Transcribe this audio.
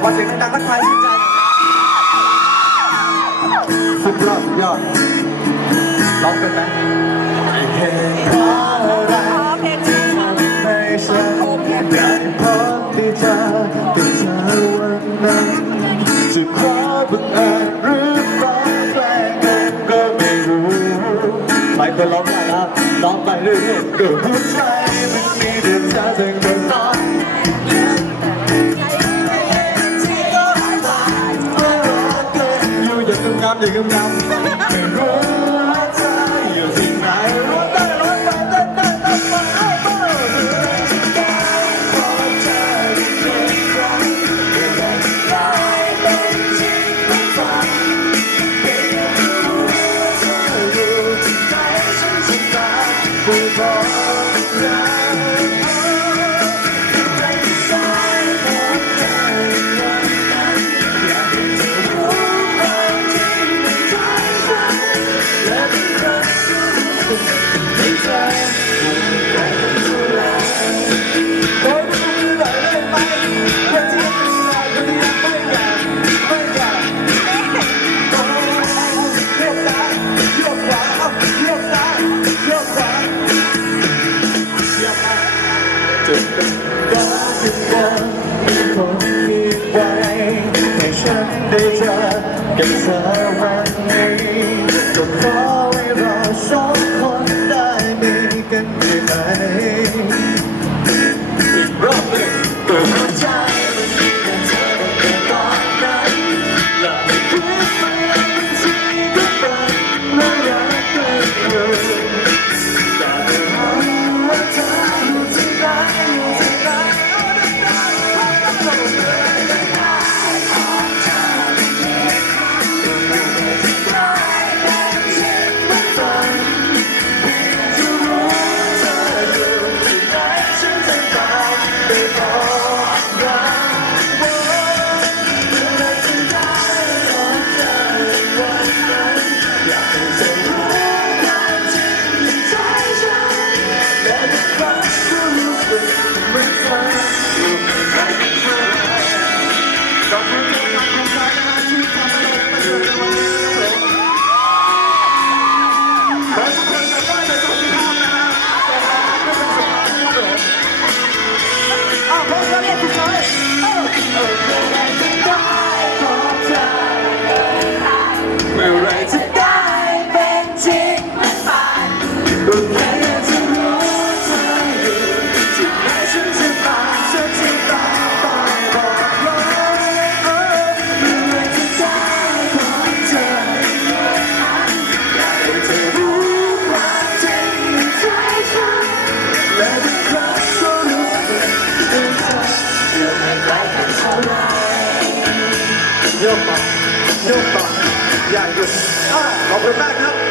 ขอเสียงดังๆทักทายชื่นสุดยอดสุดยอดร้องเป็นไหมเพราะอะไรที่ทำให้ฉันได้พบที่เธอแต่เธอวันนั้นจะขอบังอิญหรือฟ้าแปลงกันก็ไม่รู้หลายคองได้นะลองไปเรื่อยๆก็หัวใจมันมีเรื่องเธอทั้งหมดำอนดึกกำยำไม่รู้ จะเป็นรันกัคงมีไวให้ฉันได้เจอกันสักวัน We're right to die, but take my spot. โยกต่อโยกต่ออย่าหยุดขอบคุณมากครับ